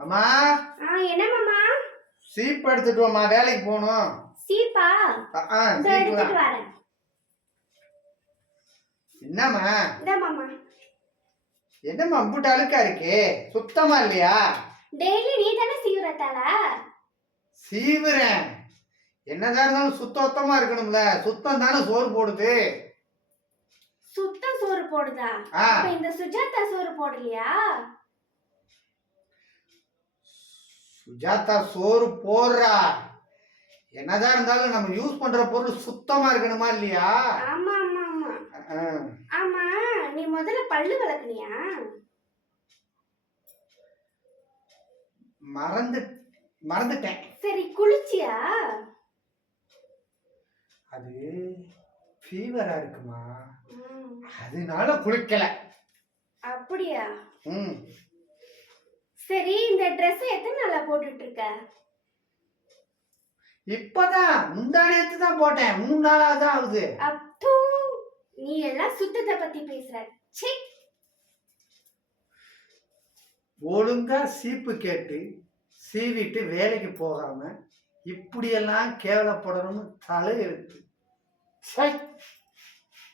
அம்மா என்ன மாமா? சீப் எடுத்துட்டு வாமா, வேலைக்கு போகணும். சீப்பா? சீப் எடுத்துட்டு வரேன். என்னம்மா? இந்த மாமா. என்னம்மா அம்புட்டு அழுக்கா இருக்கு, சுத்தமா இல்லையா? டெய்லி நீ தானே சீவுறதால? சீவுறேன். என்னதான் இருந்தாலும் சுத்தமா இருக்கணும்ல, சுத்தம் தானே சோறு போடுது. சுத்தம் சோறு போடுதா? அப்ப இந்த சுஜாதா சோறு போடலையா? சுஜாதா சோறு போடுறா. என்னதான் இருந்தாலும் நம்ம யூஸ் பண்ற பொருள் சுத்தமா இருக்கணுமா இல்லையா? ஆமா ஆமா ஆமா. ஆமா, நீ முதல்ல பல்லு விளக்குனியா? மறந்துட்டேன். சரி, குளிச்சியா? அது ஃபீவரா இருக்குமா, அதனால குளிக்கல. அப்படியா? சரி, இந்த Dress எத்தனை நாளா போட்டுட்டு இருக்க? இப்பதான் முந்தானேத்து தான் போட்டேன், 3 நாளா தான் ஆகுது. அப்போ நீ எல்லாம் சுத்தத்தை பத்தி பேசுற. சீ. ஒழுங்கா சீப்பு கேட்டு சீவிட்டு வேலைக்கு போகாம இப்படியெல்லாம் கேவலப்படணும்னு தலை எழுத்து. சை.